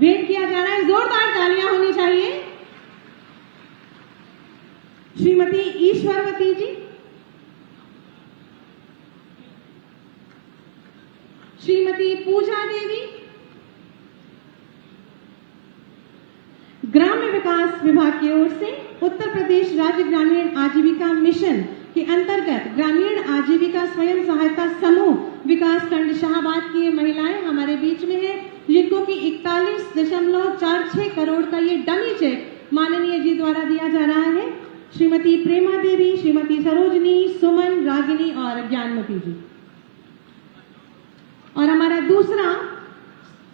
भेंट किया जा रहा है। जोरदार तालियां होनी चाहिए। श्रीमती ईश्वरवती जी, श्रीमती पूजा देवी, ग्राम्य विकास विभाग की ओर से उत्तर प्रदेश राज्य ग्रामीण आजीविका मिशन के अंतर्गत ग्रामीण आजीविका स्वयं सहायता समूह विकास खंड शाहबाद की महिलाएं हमारे बीच में है, जिनको कि 41.46 करोड़ का ये डमी चेक माननीय जी द्वारा दिया जा रहा है। श्रीमती प्रेमा देवी, श्रीमती सरोजनी, सुमन, रागिनी और ज्ञानमती जी। और हमारा दूसरा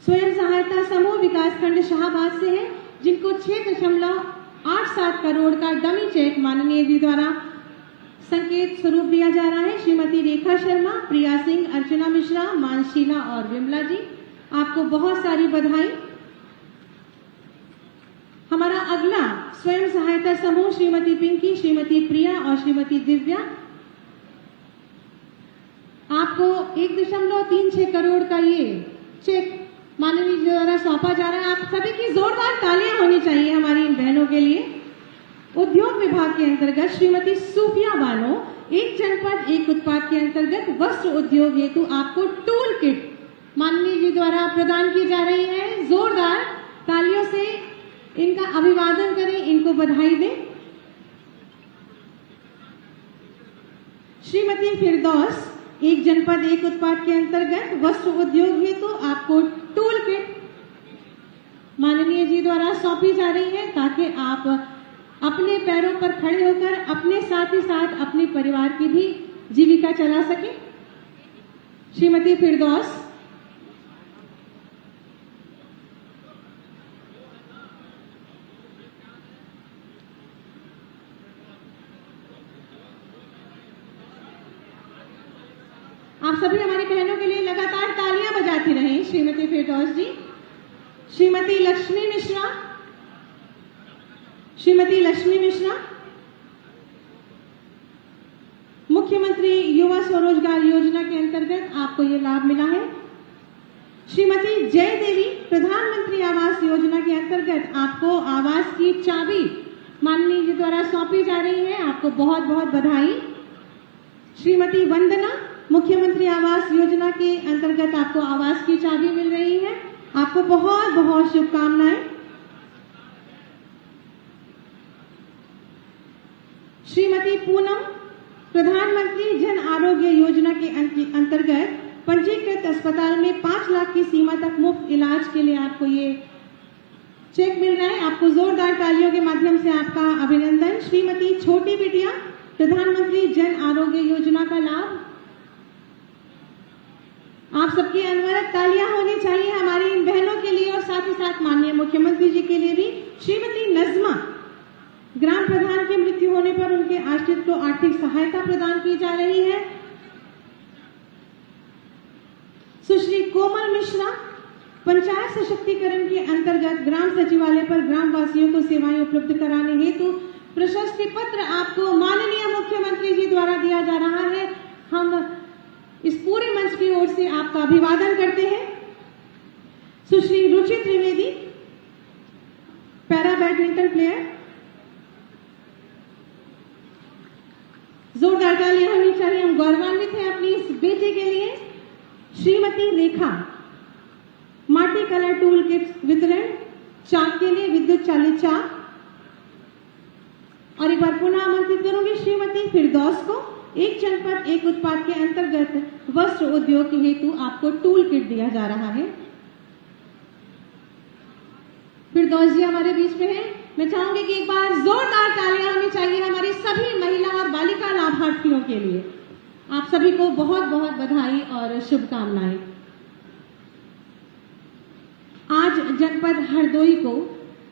स्वयं सहायता समूह विकास खंड शाहबाद से है, जिनको 6.87 करोड़ का डमी चेक माननीय जी द्वारा संकेत स्वरूप दिया जा रहा है। श्रीमती रेखा शर्मा, प्रिया सिंह, अर्चना मिश्रा, मानशीला और विमला जी, आपको बहुत सारी बधाई। हमारा अगला स्वयं सहायता समूह श्रीमती पिंकी, श्रीमती प्रिया और श्रीमती दिव्या, आपको 1.36 करोड़ का ये चेक माननीय जी द्वारा सौंपा जा रहा है। आप सभी की जोरदार तालियां होनी चाहिए हमारी इन बहनों के लिए। उद्योग विभाग के अंतर्गत श्रीमती सूफिया बानो, एक जनपद एक उत्पाद के अंतर्गत वस्त्र उद्योग हेतु आपको टूल किट माननीय जी द्वारा प्रदान की जा रही है। जोरदार तालियों से इनका अभिवादन करें, इनको बधाई दें। श्रीमती फिरदौस, एक जनपद एक उत्पाद के अंतर्गत वस्त्र उद्योग हेतु आपको टूल किट माननीय जी द्वारा सौंपी जा रही है, ताकि आप अपने पैरों पर खड़े होकर अपने साथ ही साथ अपने परिवार की भी जीविका चला सके। श्रीमती फिरदौस, आप सभी हमारी बहनों के लिए लगातार तालियां बजाती रहें। श्रीमती फिरदौस जी। श्रीमती लक्ष्मी मिश्रा, श्रीमती लक्ष्मी मिश्रा, मुख्यमंत्री युवा स्वरोजगार योजना के अंतर्गत आपको ये लाभ मिला है। श्रीमती जय देवी, प्रधानमंत्री आवास योजना के अंतर्गत आपको आवास की चाबी माननीय जी द्वारा सौंपी जा रही है, आपको बहुत बहुत बधाई। श्रीमती वंदना, मुख्यमंत्री आवास योजना के अंतर्गत आपको आवास की चाबी मिल रही है, आपको बहुत बहुत शुभकामनाएं। श्रीमती पूनम, प्रधानमंत्री जन आरोग्य योजना के अंतर्गत पंजीकृत अस्पताल में 5 लाख की सीमा तक मुफ्त इलाज के लिए आपको ये चेक मिल रहा है, आपको जोरदार तालियों के माध्यम से आपका अभिनंदन। श्रीमती छोटी बिटिया, प्रधानमंत्री जन आरोग्य योजना का लाभ, आप सबकी अनवरत तालियां होनी चाहिए हमारी इन बहनों के लिए और साथ ही साथ माननीय मुख्यमंत्री जी के लिए भी। श्रीमती नजमा, ग्राम प्रधान की मृत्यु होने पर उनके आश्रित को आर्थिक सहायता प्रदान की जा रही है। सुश्री कोमल मिश्रा, पंचायत सशक्तिकरण के अंतर्गत ग्राम सचिवालय पर ग्रामवासियों को सेवाएं उपलब्ध कराने हेतु प्रशस्ति पत्र आपको माननीय मुख्यमंत्री जी द्वारा दिया जा रहा है। हम इस पूरे मंच की ओर से आपका अभिवादन करते हैं। सुश्री रुचि त्रिवेदी, पैरा बैडमिंटन प्लेयर, जोरदार तालियां होनी चाहिए, हम गौरवान्वित हैं अपनी इस बेटी के लिए। श्रीमती रेखा, माटी कलर टूल किट वितरण, चाक के लिए विद्युत चालित चाक। और एक बार पुनः आमंत्रित करूंगी श्रीमती फिरदौस को, एक जनपद एक उत्पाद के अंतर्गत वस्त्र उद्योग के हेतु आपको टूल किट दिया जा रहा है। फिरदौस जी हमारे बीच में हैं। मैं चाहूंगी कि एक बार जोरदार तालियां होनी चाहिए हमारी सभी महिला और बालिका लाभार्थियों के लिए। आप सभी को बहुत बहुत बधाई और शुभकामनाएं। आज जनपद हरदोई को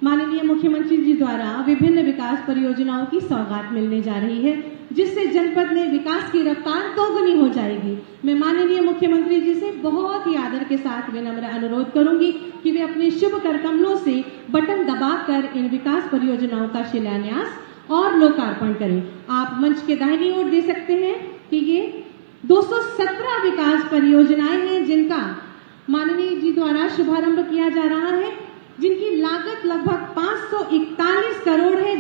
माननीय मुख्यमंत्री जी द्वारा विभिन्न विकास परियोजनाओं की सौगात मिलने जा रही है, जिससे जनपद में विकास की रफ्तार दोगुनी हो जाएगी। मैं माननीय मुख्यमंत्री जी से बहुत ही आदर के साथ विनम्र अनुरोध करूंगी कि वे अपने शुभ कर कमलों से बटन दबाकर इन विकास परियोजनाओं का शिलान्यास और लोकार्पण करें। आप मंच के दाहिनी ओर दे सकते हैं कि ये 217 विकास परियोजनाएं हैं जिनका माननीय जी द्वारा शुभारंभ किया जा रहा है। कुल लगभग 541 करोड़ है,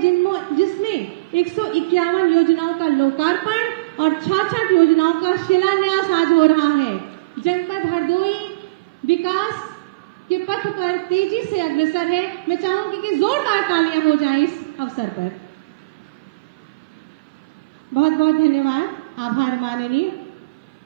जिसमें 151 योजनाओं का लोकार्पण और 66 योजनाओं का शिलान्यास आज हो रहा है। जनपद हरदोई विकास के पथ पर तेजी से अग्रसर है। मैं चाहूंगी कि जोरदार तालियां हो जाएं इस अवसर पर। बहुत बहुत धन्यवाद, आभार माननीय।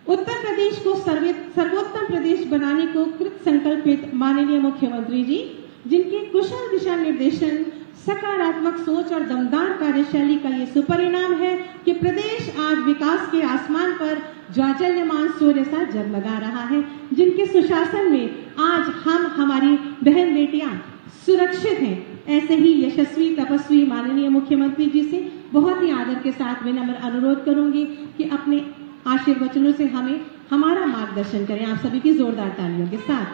उत्तर प्रदेश को सर्वोत्तम प्रदेश बनाने को कृत संकल्पित माननीय मुख्यमंत्री जी, जिनके कुशल दिशा निर्देशन, सकारात्मक सोच और दमदार कार्यशैली का ये सुपरिणाम है कि प्रदेश आज विकास के आसमान पर ज्वाजल्यमान सूर्य सा जगमगा रहा है, जिनके सुशासन में आज हम हमारी बहन बेटियां सुरक्षित हैं। ऐसे ही यशस्वी तपस्वी माननीय मुख्यमंत्री जी से बहुत ही आदर के साथ विनम्र अनुरोध करूंगी कि अपने आशीर्वचनों से हमें हमारा मार्गदर्शन करें। आप सभी की जोरदार तालियों के साथ।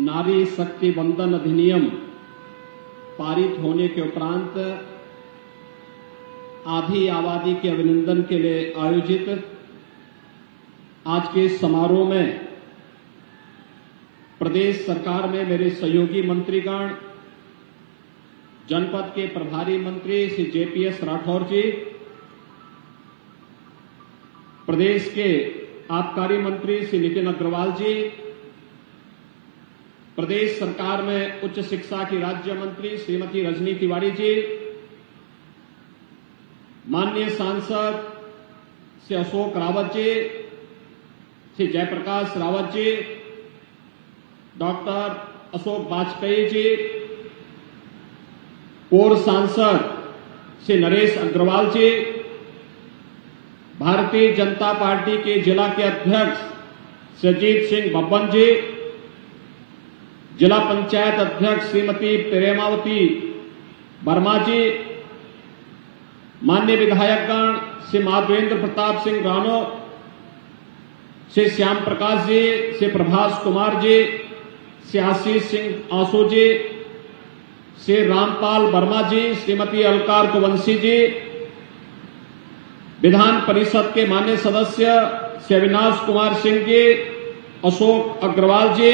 नारी शक्ति वंदन अधिनियम पारित होने के उपरांत आधी आबादी के अभिनंदन के लिए आयोजित आज के समारोह में प्रदेश सरकार में मेरे सहयोगी मंत्रीगण, जनपद के प्रभारी मंत्री श्री JPS राठौर जी, प्रदेश के आबकारी मंत्री श्री नितिन अग्रवाल जी, प्रदेश सरकार में उच्च शिक्षा की राज्य मंत्री श्रीमती रजनी तिवारी जी, माननीय सांसद श्री अशोक रावत जी, श्री जयप्रकाश रावत जी, डॉक्टर अशोक वाजपेयी जी, पूर्व सांसद श्री नरेश अग्रवाल जी, भारतीय जनता पार्टी के जिला के अध्यक्ष श्री अजीत सिंह बब्बन जी, जिला पंचायत अध्यक्ष श्रीमती प्रेमावती वर्मा जी, माननीय विधायकगण श्री माधवेंद्र प्रताप सिंह राणो, श्री श्याम प्रकाश जी, श्री प्रभास कुमार जी, श्री आशीष सिंह आंसू जी, श्री रामपाल वर्मा जी, श्रीमती अलकार कुवंशी जी, विधान परिषद के माननीय सदस्य श्री अविनाश कुमार सिंह जी, अशोक अग्रवाल जी,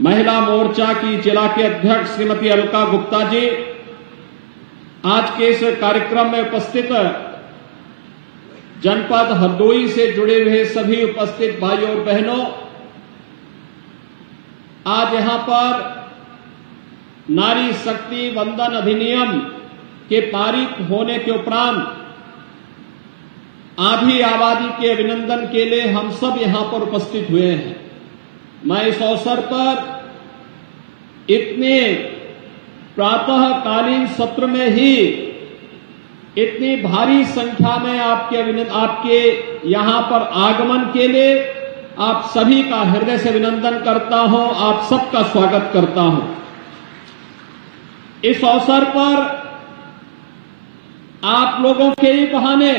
महिला मोर्चा की जिला के अध्यक्ष श्रीमती अलका गुप्ता जी, आज के इस कार्यक्रम में उपस्थित जनपद हरदोई से जुड़े हुए सभी उपस्थित भाइयों और बहनों, आज यहां पर नारी शक्ति वंदन अधिनियम के पारित होने के उपरांत आधी आबादी के अभिनंदन के लिए हम सब यहां पर उपस्थित हुए हैं। मैं इस अवसर पर इतने प्रातःकालीन सत्र में ही इतनी भारी संख्या में आपके यहां पर आगमन के लिए आप सभी का हृदय से अभिनंदन करता हूं, आप सबका स्वागत करता हूं। इस अवसर पर आप लोगों के ही बहाने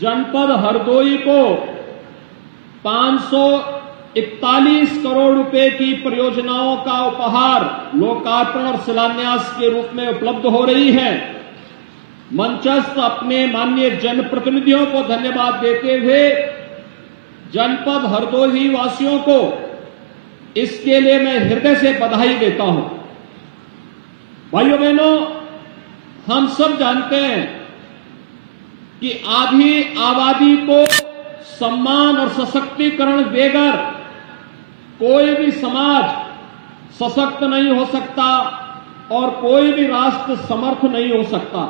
जनपद हरदोई को 541 करोड़ रुपए की परियोजनाओं का उपहार लोकार्पण और शिलान्यास के रूप में उपलब्ध हो रही है। मंचस्थ अपने माननीय जनप्रतिनिधियों को धन्यवाद देते हुए जनपद हरदोई वासियों को इसके लिए मैं हृदय से बधाई देता हूं। भाइयों बहनों, हम सब जानते हैं कि आधी आबादी को सम्मान और सशक्तिकरण देकर कोई भी समाज सशक्त नहीं हो सकता और कोई भी राष्ट्र समर्थ नहीं हो सकता।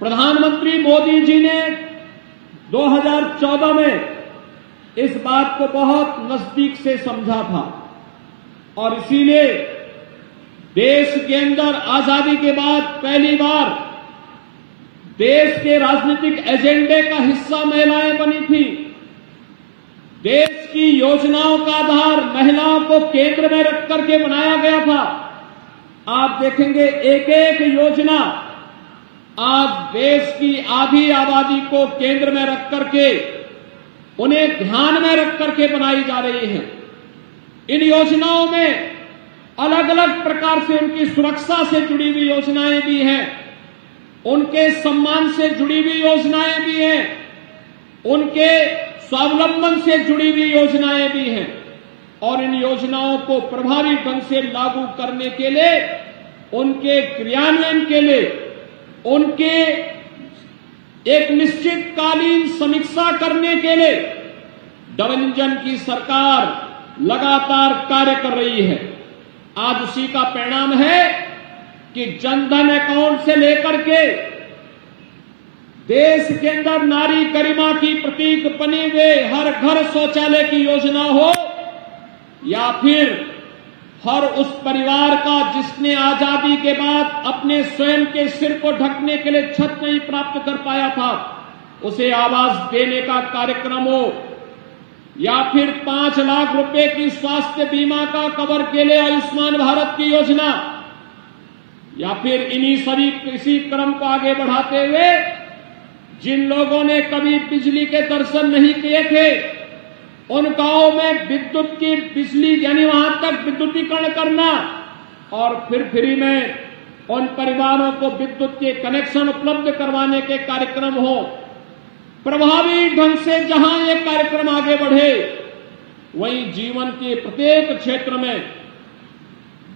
प्रधानमंत्री मोदी जी ने 2014 में इस बात को बहुत नजदीक से समझा था और इसीलिए देश के अंदर आजादी के बाद पहली बार देश के राजनीतिक एजेंडे का हिस्सा महिलाएं बनी थी। देश की योजनाओं का आधार महिलाओं को केंद्र में रख करके बनाया गया था। आप देखेंगे एक एक योजना आज देश की आधी आबादी को केंद्र में रख करके उन्हें ध्यान में रख करके बनाई जा रही है। इन योजनाओं में अलग अलग प्रकार से उनकी सुरक्षा से जुड़ी हुई योजनाएं भी हैं। उनके सम्मान से जुड़ी हुई योजनाएं भी हैं, उनके स्वावलंबन से जुड़ी हुई योजनाएं भी हैं और इन योजनाओं को प्रभावी ढंग से लागू करने के लिए, उनके क्रियान्वयन के लिए, उनके एक निश्चित कालीन समीक्षा करने के लिए डबल इंजन की सरकार लगातार कार्य कर रही है। आज उसी का परिणाम है कि जनधन अकाउंट से लेकर के देश के अंदर नारी गरिमा की प्रतीक बने हुए हर घर शौचालय की योजना हो या फिर हर उस परिवार का जिसने आजादी के बाद अपने स्वयं के सिर को ढकने के लिए छत नहीं प्राप्त कर पाया था, उसे आवास देने का कार्यक्रम हो या फिर 5 लाख रुपए की स्वास्थ्य बीमा का कवर के लिए आयुष्मान भारत की योजना, या फिर इन्हीं सभी किसी क्रम को आगे बढ़ाते हुए जिन लोगों ने कभी बिजली के दर्शन नहीं किए थे, उन गांवों में विद्युत की बिजली यानी वहां तक विद्युतीकरण करना और फिर फ्री में उन परिवारों को विद्युत के कनेक्शन उपलब्ध करवाने के कार्यक्रम हो। प्रभावी ढंग से जहां ये कार्यक्रम आगे बढ़े, वहीं जीवन के प्रत्येक क्षेत्र में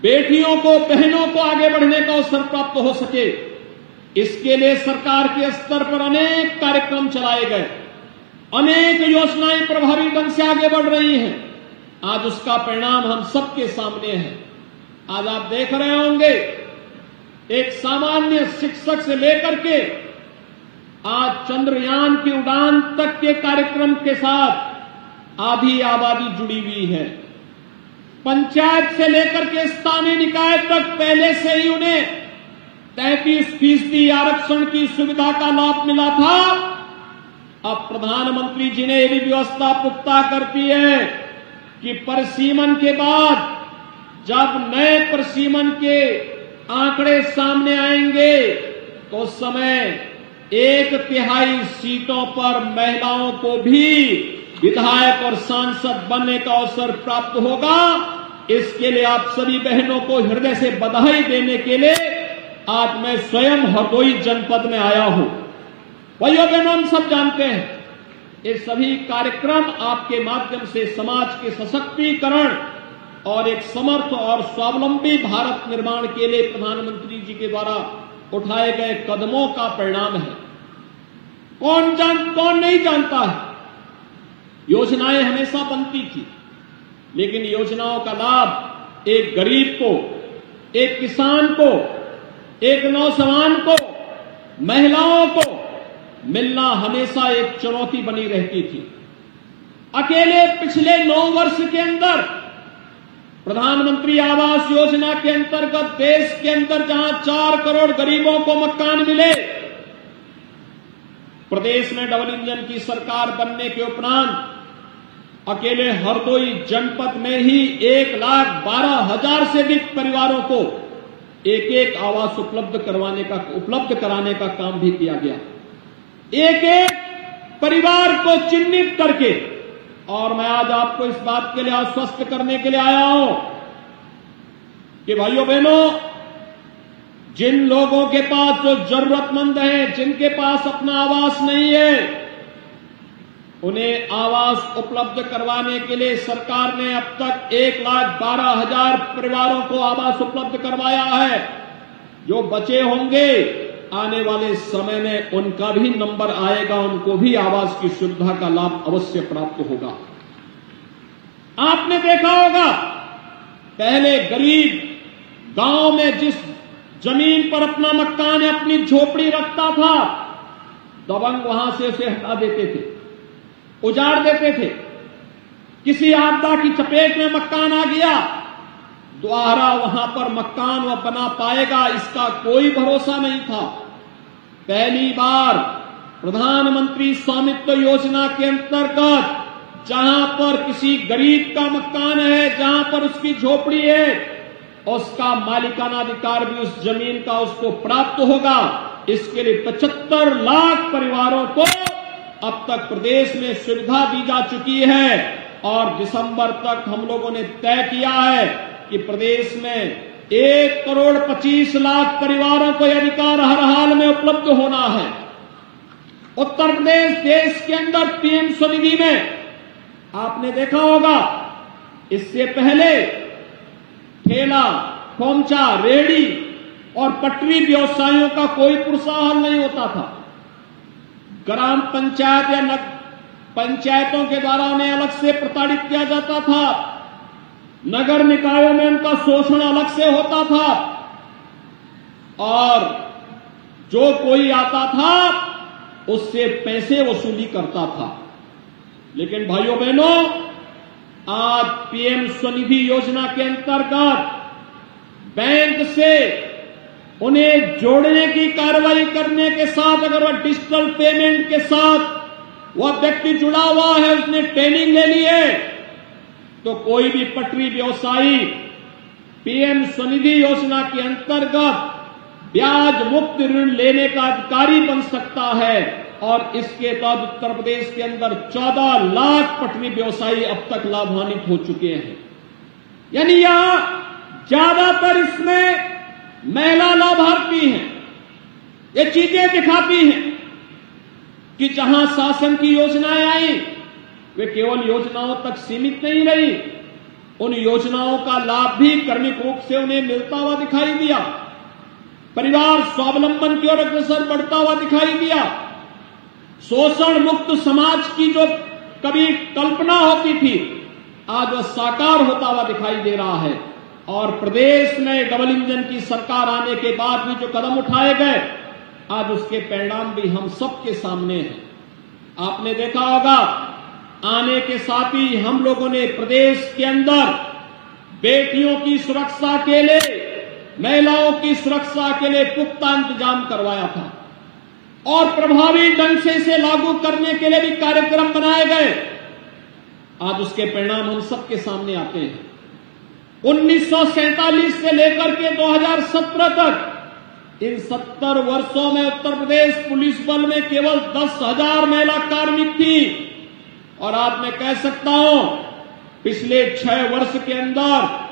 बेटियों को, बहनों को आगे बढ़ने का अवसर प्राप्त हो सके, इसके लिए सरकार के स्तर पर अनेक कार्यक्रम चलाए गए, अनेक योजनाएं प्रभावी ढंग से आगे बढ़ रही हैं। आज उसका परिणाम हम सबके सामने है। आज आप देख रहे होंगे, एक सामान्य शिक्षक से लेकर के आज चंद्रयान की उड़ान तक के कार्यक्रम के साथ आधी आबादी जुड़ी हुई है। पंचायत से लेकर के स्थानीय निकाय तक पहले से ही उन्हें 33% आरक्षण की सुविधा का लाभ मिला था। अब प्रधानमंत्री जी ने यह भी व्यवस्था पुख्ता करती है कि परिसीमन के बाद जब नए परिसीमन के आंकड़े सामने आएंगे तो उस समय 1/3 सीटों पर महिलाओं को भी विधायक और सांसद बनने का अवसर प्राप्त होगा। इसके लिए आप सभी बहनों को हृदय से बधाई देने के लिए आज मैं स्वयं हरदोई जनपद में आया हूं। भाइयों बहनों, हम सब जानते हैं ये सभी कार्यक्रम आपके माध्यम से समाज के सशक्तिकरण और एक समर्थ और स्वावलंबी भारत निर्माण के लिए प्रधानमंत्री जी के द्वारा उठाए गए कदमों का परिणाम है। कौन नहीं जानता है, योजनाएं हमेशा बनती थी, लेकिन योजनाओं का लाभ एक गरीब को, एक किसान को, एक नौजवान को, महिलाओं को मिलना हमेशा एक चुनौती बनी रहती थी। अकेले पिछले 9 वर्ष के अंदर प्रधानमंत्री आवास योजना के अंतर्गत देश के अंदर जहां 4 करोड़ गरीबों को मकान मिले, प्रदेश में डबल इंजन की सरकार बनने के उपरांत अकेले हरदोई जनपद में ही 1,12,000 से अधिक परिवारों को एक आवास उपलब्ध कराने का काम भी किया गया। एक परिवार को चिन्हित करके, और मैं आज आपको इस बात के लिए आश्वस्त करने के लिए आया हूं कि भाइयों बहनों, जिन लोगों के पास, जो जरूरतमंद हैं, जिनके पास अपना आवास नहीं है, उन्हें आवास उपलब्ध करवाने के लिए सरकार ने अब तक 1,12,000 परिवारों को आवास उपलब्ध करवाया है। जो बचे होंगे आने वाले समय में उनका भी नंबर आएगा, उनको भी आवास की सुविधा का लाभ अवश्य प्राप्त होगा। आपने देखा होगा, पहले गरीब गांव में जिस जमीन पर अपना मकान या अपनी झोपड़ी रखता था, दबंग वहां से उसे हटा देते थे, उजाड़ देते थे। किसी आपदा की चपेट में मकान आ गया, दोबारा वहां पर मकान वह बना पाएगा इसका कोई भरोसा नहीं था। पहली बार प्रधानमंत्री स्वामित्व योजना के अंतर्गत जहां पर किसी गरीब का मकान है, जहां पर उसकी झोपड़ी है, उसका मालिकाना अधिकार भी उस जमीन का उसको प्राप्त होगा। इसके लिए 75 लाख परिवारों को अब तक प्रदेश में सुविधा दी जा चुकी है और दिसंबर तक हम लोगों ने तय किया है कि प्रदेश में 1,25,00,000 परिवारों को यह अधिकार हर हाल में उपलब्ध होना है। उत्तर प्रदेश देश के अंदर पीएम स्वनिधि में आपने देखा होगा, इससे पहले ठेला, खोमचा, रेहड़ी और पटरी व्यवसायियों का कोई प्रोत्साहन नहीं होता था। ग्राम पंचायत या पंचायतों के द्वारा उन्हें अलग से प्रताड़ित किया जाता था। नगर निकायों में उनका शोषण अलग से होता था और जो कोई आता था उससे पैसे वसूली करता था। लेकिन भाइयों बहनों, आज पीएम स्वनिधि योजना के अंतर्गत बैंक से उन्हें जोड़ने की कार्रवाई करने के साथ, अगर वह डिजिटल पेमेंट के साथ वह व्यक्ति जुड़ा हुआ है, उसने ट्रेनिंग ले ली है, तो कोई भी पटरी व्यवसायी पीएम स्वनिधि योजना के अंतर्गत ब्याज मुक्त ऋण लेने का अधिकारी बन सकता है। और इसके तहत उत्तर प्रदेश के अंदर 14 लाख पटरी व्यवसायी अब तक लाभान्वित हो चुके हैं। यानी यहां ज्यादातर इसमें महिला लाभार्थी हैं। ये चीजें दिखाती हैं कि जहां शासन की योजनाएं आई वे केवल योजनाओं तक सीमित नहीं रही, उन योजनाओं का लाभ भी क्रमिक रूप से उन्हें मिलता हुआ दिखाई दिया। परिवार स्वावलंबन की ओर अग्रसर बढ़ता हुआ दिखाई दिया। शोषण मुक्त समाज की जो कभी कल्पना होती थी, आज वह साकार होता हुआ दिखाई दे रहा है। और प्रदेश में डबल इंजन की सरकार आने के बाद भी जो कदम उठाए गए, आज उसके परिणाम भी हम सबके सामने हैं। आपने देखा होगा, आने के साथ ही हम लोगों ने प्रदेश के अंदर बेटियों की सुरक्षा के लिए, महिलाओं की सुरक्षा के लिए पुख्ता इंतजाम करवाया था और प्रभावी ढंग से इसे लागू करने के लिए भी कार्यक्रम बनाए गए। आज उसके परिणाम हम सबके सामने आते हैं। 1947 से लेकर के 2017 तक इन 70 वर्षों में उत्तर प्रदेश पुलिस बल में केवल 10,000 महिला कार्मिक थी। और आज मैं कह सकता हूं, पिछले 6 वर्ष के अंदर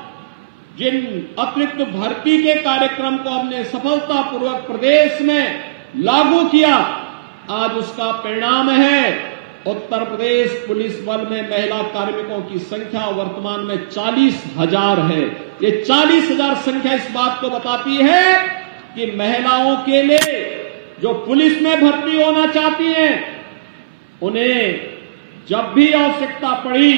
जिन अतिरिक्त भर्ती के कार्यक्रम को हमने सफलतापूर्वक प्रदेश में लागू किया, आज उसका परिणाम है उत्तर प्रदेश पुलिस बल में महिला कार्मिकों की संख्या वर्तमान में 40,000 है। ये 40,000 संख्या इस बात को बताती है कि महिलाओं के लिए जो पुलिस में भर्ती होना चाहती हैं, उन्हें जब भी आवश्यकता पड़ी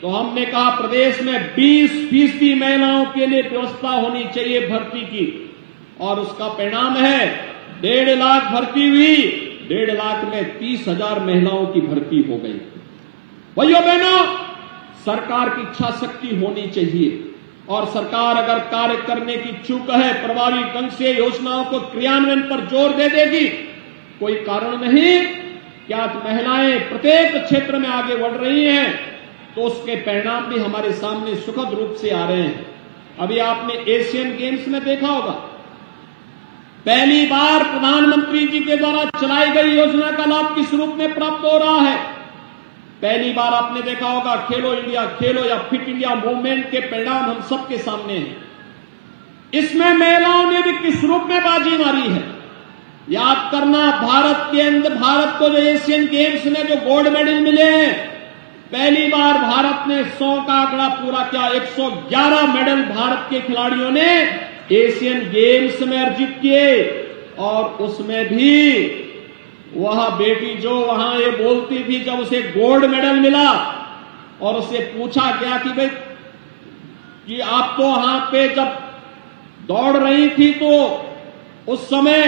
तो हमने कहा प्रदेश में 20% महिलाओं के लिए व्यवस्था होनी चाहिए भर्ती की। और उसका परिणाम है 1.5 लाख भर्ती हुई, 1.5 लाख में 30,000 महिलाओं की भर्ती हो गई। भाइयों बहनों, सरकार की इच्छा शक्ति होनी चाहिए और सरकार अगर कार्य करने की इच्छुक है, प्रभावी ढंग से योजनाओं को क्रियान्वयन पर जोर दे देगी। कोई कारण नहीं कि आज महिलाएं प्रत्येक क्षेत्र में आगे बढ़ रही हैं, तो उसके परिणाम भी हमारे सामने सुखद रूप से आ रहे हैं। अभी आपने एशियन गेम्स में देखा होगा, पहली बार प्रधानमंत्री जी के द्वारा चलाई गई योजना का लाभ किस रूप में प्राप्त हो रहा है। पहली बार आपने देखा होगा खेलो इंडिया, खेलो या फिट इंडिया मूवमेंट के परिणाम हम सबके सामने हैं। इसमें महिलाओं ने भी किस रूप में बाजी मारी है। याद करना, भारत के अंदर भारत को जो एशियन गेम्स में जो गोल्ड मेडल मिले हैं, पहली बार भारत ने 100 का आंकड़ा पूरा किया। 111 मेडल भारत के खिलाड़ियों ने एशियन गेम्स में अर्जित किए। और उसमें भी वह बेटी जो वहां ये बोलती थी, जब उसे गोल्ड मेडल मिला और उसे पूछा गया कि भाई कि आप तो वहां पे जब दौड़ रही थी तो उस समय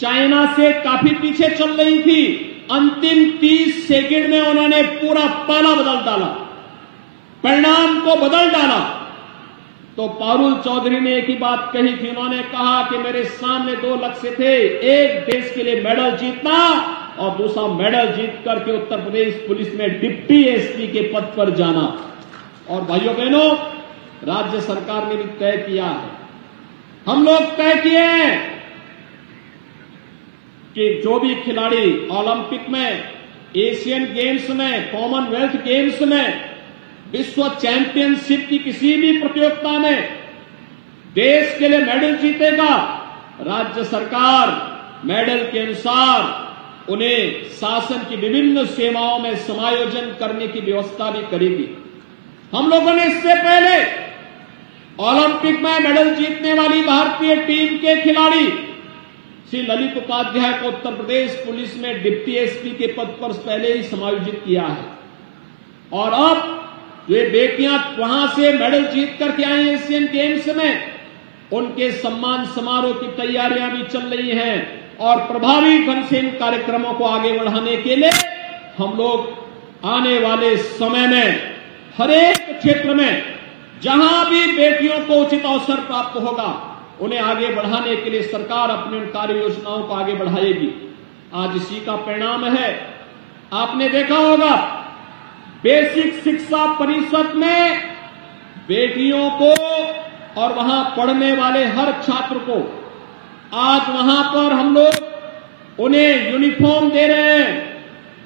चाइना से काफी पीछे चल रही थी, अंतिम 30 सेकंड में उन्होंने पूरा पाला बदल डाला, परिणाम को बदल डाला। तो पारुल चौधरी ने एक ही बात कही थी, उन्होंने कहा कि मेरे सामने 2 लक्ष्य थे, एक देश के लिए मेडल जीतना और दूसरा मेडल जीत करके उत्तर प्रदेश पुलिस में डिप्टी एसपी के पद पर जाना। और भाइयों बहनों, राज्य सरकार ने भी तय किया है, हम लोग तय किए हैं कि जो भी खिलाड़ी ओलंपिक में, एशियन गेम्स में, कॉमनवेल्थ गेम्स में, विश्व चैंपियनशिप की किसी भी प्रतियोगिता में देश के लिए मेडल जीतेगा, राज्य सरकार मेडल के अनुसार उन्हें शासन की विभिन्न सेवाओं में समायोजन करने की व्यवस्था भी करेगी। हम लोगों ने इससे पहले ओलंपिक में मेडल जीतने वाली भारतीय टीम के खिलाड़ी श्री ललित उपाध्याय को उत्तर प्रदेश पुलिस में डिप्टी एसपी के पद पर पहले ही समायोजित किया है। और अब वे बेटियां वहां से मेडल जीत करके आई एशियन गेम्स में, उनके सम्मान समारोह की तैयारियां भी चल रही हैं और प्रभावी ढंग से इन कार्यक्रमों को आगे बढ़ाने के लिए हम लोग आने वाले समय में हर एक क्षेत्र में जहां भी बेटियों को उचित अवसर प्राप्त होगा उन्हें आगे बढ़ाने के लिए सरकार अपनी उन कार्य योजनाओं को आगे बढ़ाएगी। आज इसी का परिणाम है, आपने देखा होगा बेसिक शिक्षा परिषद में बेटियों को और वहां पढ़ने वाले हर छात्र को आज वहां पर हम लोग उन्हें यूनिफॉर्म दे रहे हैं,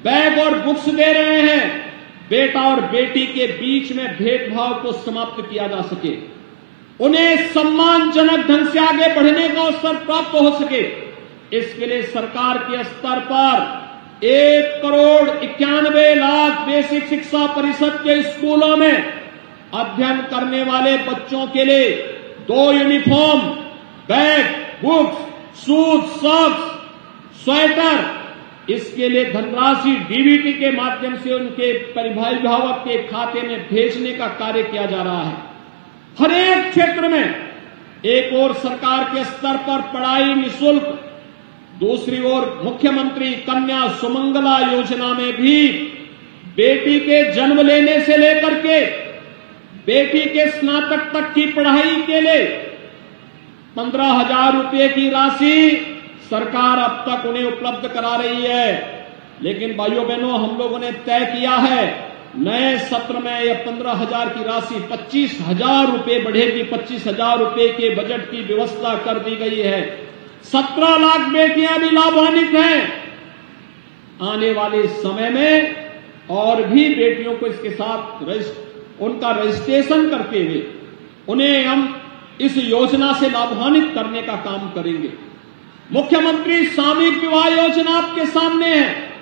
बैग और बुक्स दे रहे हैं। बेटा और बेटी के बीच में भेदभाव को समाप्त किया जा सके, उन्हें सम्मानजनक ढंग से आगे बढ़ने का अवसर प्राप्त हो सके, इसके लिए सरकार के स्तर पर 1,91,00,000 बेसिक शिक्षा परिषद के स्कूलों में अध्ययन करने वाले बच्चों के लिए 2 uniform, bag, books, shoes, socks, sweater, इसके लिए धनराशि डीबीटी के माध्यम से उनके अभिभावक के खाते में भेजने का कार्य किया जा रहा है। हर एक क्षेत्र में एक ओर सरकार के स्तर पर पढ़ाई निःशुल्क, दूसरी ओर मुख्यमंत्री कन्या सुमंगला योजना में भी बेटी के जन्म लेने से लेकर के बेटी के स्नातक तक की पढ़ाई के लिए 15,000 रुपए की राशि सरकार अब तक उन्हें उपलब्ध करा रही है। लेकिन भाइयों बहनों, हम लोगों ने तय किया है नए सत्र में यह 15,000 की राशि 25,000 रुपए बढ़ेगी। 25,000 रुपए के बजट की व्यवस्था कर दी गई है। 17 लाख बेटियां भी लाभान्वित हैं। आने वाले समय में और भी बेटियों को इसके साथ उनका रजिस्ट्रेशन करते हुए उन्हें हम इस योजना से लाभान्वित करने का काम करेंगे। मुख्यमंत्री सामूहिक विवाह योजना आपके सामने है।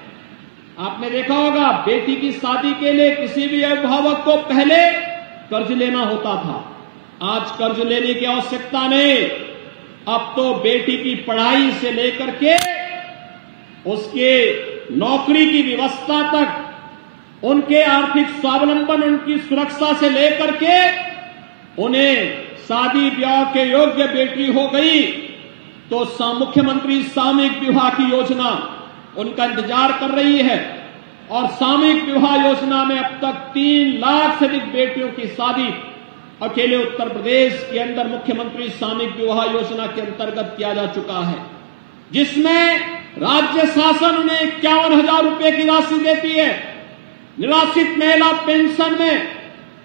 आपने देखा होगा बेटी की शादी के लिए किसी भी अभिभावक को पहले कर्ज लेना होता था, आज कर्ज लेने की आवश्यकता नहीं। अब तो बेटी की पढ़ाई से लेकर के उसके नौकरी की व्यवस्था तक, उनके आर्थिक स्वावलंबन, उनकी सुरक्षा से लेकर के उन्हें शादी ब्याह के योग्य बेटी हो गई तो मुख्यमंत्री सामूहिक विवाह की योजना उनका इंतजार कर रही है। और सामूहिक विवाह योजना में अब तक 3 लाख से अधिक बेटियों की शादी अकेले उत्तर प्रदेश के अंदर मुख्यमंत्री सामूहिक विवाह योजना के अंतर्गत किया जा चुका है, जिसमें राज्य शासन उन्हें 51,000 रुपए की राशि देती है। निराश्रित महिला पेंशन में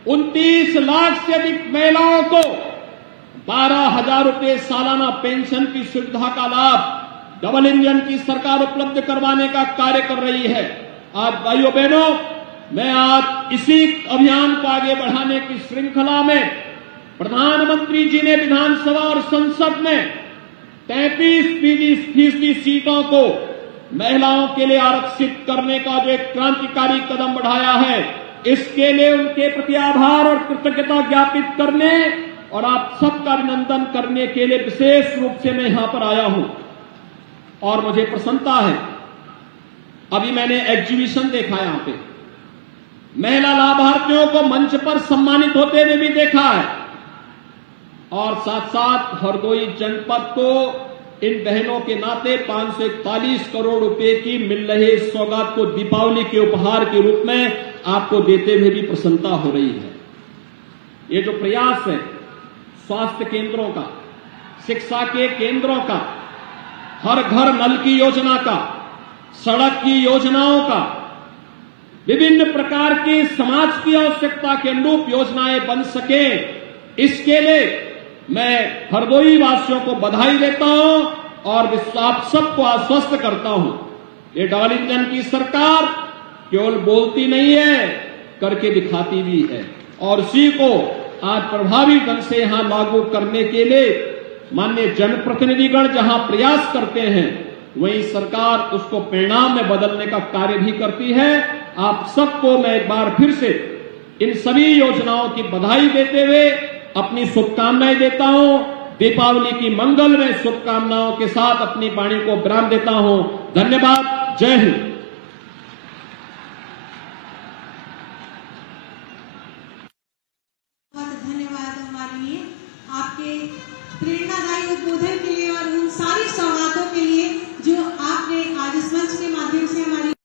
29 लाख से अधिक महिलाओं को 12,000 रुपए सालाना पेंशन की सुविधा का लाभ डबल इंजन की सरकार उपलब्ध करवाने का कार्य कर रही है। आज भाइयों बहनों, मैं आज इसी अभियान को आगे बढ़ाने की श्रृंखला में प्रधानमंत्री जी ने विधानसभा और संसद में 33% सीटों को महिलाओं के लिए आरक्षित करने का जो एक क्रांतिकारी कदम बढ़ाया है, इसके लिए उनके प्रति आभार और कृतज्ञता ज्ञापित करने और आप सबका अभिनंदन करने के लिए विशेष रूप से मैं यहां पर आया हूं। और मुझे प्रसन्नता है, अभी मैंने एग्जीबिशन देखा यहां पे, महिला लाभार्थियों को मंच पर सम्मानित होते हुए भी देखा है। और साथ साथ हरदोई जनपद को इन बहनों के नाते 541 करोड़ रुपए की मिल रही सौगात को दीपावली के उपहार के रूप में आपको देते हुए भी प्रसन्नता हो रही है। ये जो प्रयास है स्वास्थ्य केंद्रों का, शिक्षा के केंद्रों का, हर घर नल की योजना का, सड़क की योजनाओं का, विभिन्न प्रकार की समाज की आवश्यकता के अनुरूप योजनाएं बन सके, इसके लिए मैं हरदोई वासियों को बधाई देता हूं और आप सबको आश्वस्त करता हूं। ये डबल इंजन की सरकार केवल बोलती नहीं है, करके दिखाती भी है। और इसी को आज प्रभावी ढंग से यहाँ लागू करने के लिए माननीय जनप्रतिनिधिगण जहां प्रयास करते हैं, वहीं सरकार उसको परिणाम में बदलने का कार्य भी करती है। आप सबको मैं एक बार फिर से इन सभी योजनाओं की बधाई देते हुए अपनी शुभकामनाएं देता हूं। दीपावली की मंगलमय शुभकामनाओं के साथ अपनी वाणी को विराम देता हूं। धन्यवाद। जय हिंद। धन्यवाद माननीय, आपके प्रेरणादायी उद्बोधन के लिए और उन सारी सौगातों के लिए जो आपने आज इस मंच के माध्यम से हमारी